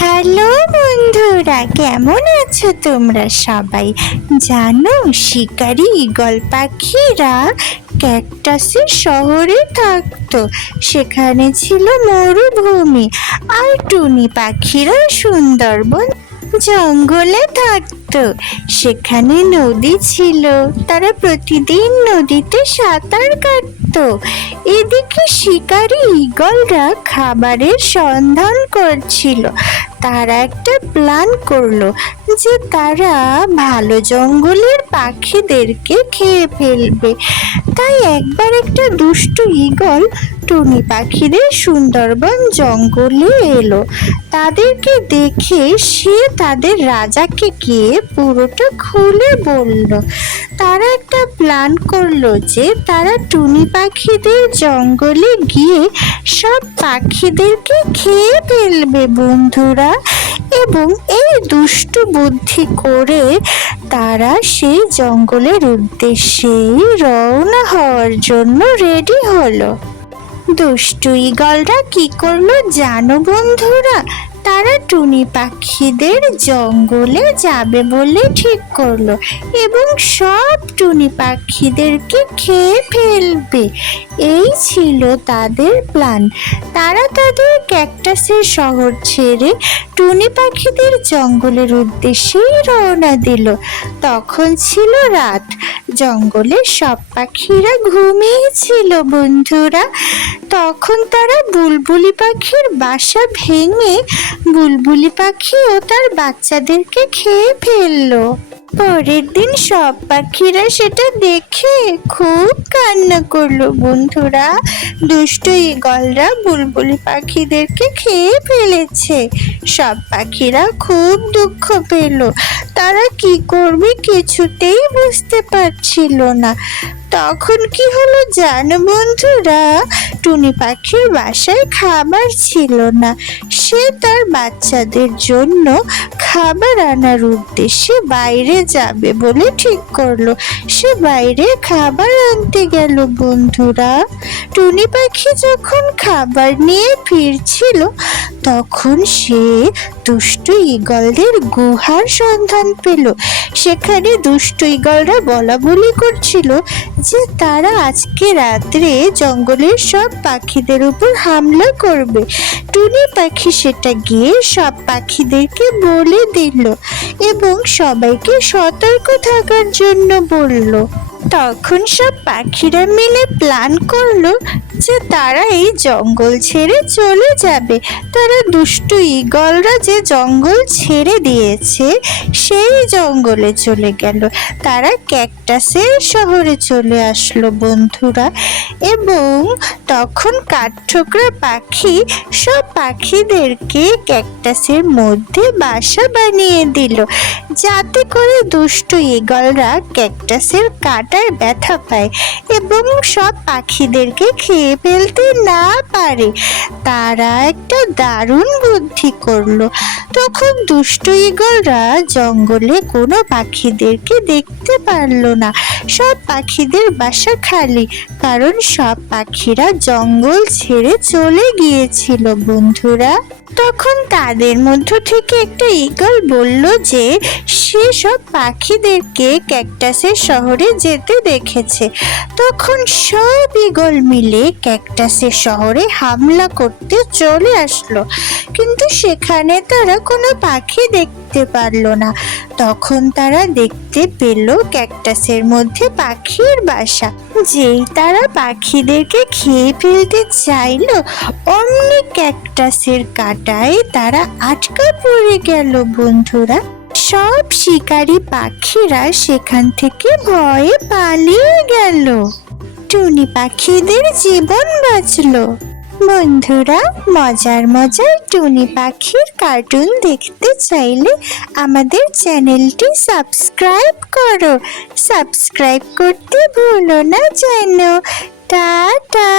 Hello বন্ধুরা, কেমন আছো তোমরা সবাই? জানো, শিকারি ঈগল পাখিরা ক্যাকটাসের শহরে থাকতো। সেখানে ছিল মরুভূমি, আর টুনি পাখিরা সুন্দরবন জঙ্গলে থাকতো। সেখানে নদী ছিল, তারা প্রতিদিন নদীতে সাঁতার কাটতো। এদিকে শিকারি ঈগলরা খাবারের সন্ধান করছিল। তারা একটা প্ল্যান করলো যে তারা ভালো জঙ্গলের পাখিদেরকে খেয়ে ফেলবে। তাই একবার একটা দুষ্টু ঈগল টুনি পাখিদের সুন্দরবন জঙ্গলে এলো। তাদেরকে দেখে সে তাদের রাজাকে গিয়ে পুরোটা খুলে বলল। তারা একটা প্ল্যান করলো যে তারা টুনি পাখিদের জঙ্গলে গিয়ে সব পাখিদেরকে খেয়ে ফেলবে বন্ধুরা। এবং এই দুষ্টু বুদ্ধি করে তারা সেই জঙ্গলের উদ্দেশ্যেই রওনা হওয়ার জন্য রেডি হলো। দুষ্টু ঈগলরা কি করলো জানো বন্ধুরা? তারা টুনি পাখিদের জঙ্গলে যাবে বলে ঠিক করলো এবং সব টুনি পাখিদেরকে খেয়ে ফেলবে। এই ছিল তাদের প্ল্যান। তারা তাদের ক্যাকটাসের শহর ছেড়ে টুনি পাখিদের জঙ্গলের উদ্দেশ্যেই রওনা দিল। তখন ছিল রাত। জঙ্গলের সব পাখিরা ঘুমিয়েছিল বন্ধুরা। তখন তারা বুলবুলি পাখির বাসা ভেঙে বুলবুলি পাখি ও তার বাচ্চাদেরকে খেয়ে ফেললো। পরের দিন সব পাখিরা সেটা দেখে খুব কান্না করলো বন্ধুরা। দুষ্ট ঈগলরা বুলবুলি পাখিদেরকে খেয়ে ফেলেছে। সব পাখিরা খুব দুঃখ পেল। তারা কি করবে কিছুতেই বুঝতে পারছিল না। তখন কি হলো জানো বন্ধুরা? টুনি পাখির বাসায় খাবার ছিল না। সে তার বাচ্চাদের জন্য খাবার আনার উদ্দেশ্যে বাইরে যাবে বলে ঠিক করলো। সে বাইরে খাবার আনতে গেল বন্ধুরা। টুনি পাখি যখন খাবার নিয়ে ফিরছিল তখন সে দুষ্টু ঈগলদের গুহার সন্ধান পেল। সেখানে দুষ্টু ঈগলরা বলা বলি করছিল যে তারা আজকে রাত্রে জঙ্গলের সব পাখিদের উপর হামলা করবে। টুনি পাখি সেটা গিয়ে সব পাখিদেরকে বলে দিল এবং সবাইকে সতর্ক থাকার জন্য বলল। তখন সব পাখিরা মিলে প্ল্যান করলো যে তারা এই জঙ্গল ছেড়ে চলে যাবে। তারা দুষ্টু ঈগলরা যে জঙ্গল ছেড়ে দিয়েছে সেই জঙ্গলে চলে গেল। তারা ক্যাকটাসের শহরে চলে আসলো বন্ধুরা। এবং তখন কাঠঠোকরা পাখি সব পাখিদেরকে ক্যাকটাসের মধ্যে বাসা বানিয়ে দিল, যাতে করে দুষ্টু ঈগলরা ক্যাকটাসের কাটায় ব্যথা পায় এবং সব পাখিদেরকে খেয়ে ফেলতে না পারে। তারা একটা দারুণ বুদ্ধি করলো। তখন দুষ্টু ঈগলরা জঙ্গলে কোনো পাখিদেরকে দেখতে পারলো না। সব পাখিদের বাসা খালি, কারণ সব পাখিরা জঙ্গল ছেড়ে চলে গিয়েছিল বন্ধুরা। তখন তাদের মধ্য থেকে একটা ঈগল বলল যে সে সব পাখিদেরকে ক্যাকটাসের শহরে যেতে দেখেছে। তখন সব ঈগল মিলে ক্যাকটাসের শহরে হামলা করতে চলে আসলো, কিন্তু সেখানে তারা কোনো পাখি দেখতে পারলো না। তখন তারা দেখতে পেল ক্যাকটাসের মধ্যে পাখির বাসা। যেই তারা পাখিদেরকে খেয়ে ফেলতে চাইলো অমনি ক্যাকটাসের কাটায় তারা আটকা পড়ে গেল বন্ধুরা। সব শিকারী পাখিরা সেখান থেকে ভয়ে পালিয়ে গেল। টুনি পাখিদের জীবন বাঁচলো। বন্ধুরা, মজার মজার টুনি পাখির কার্টুন দেখতে চাইলে আমাদের চ্যানেলটি সাবস্ক্রাইব করো। সাবস্ক্রাইব করতে ভুলো না যেন। টাটা।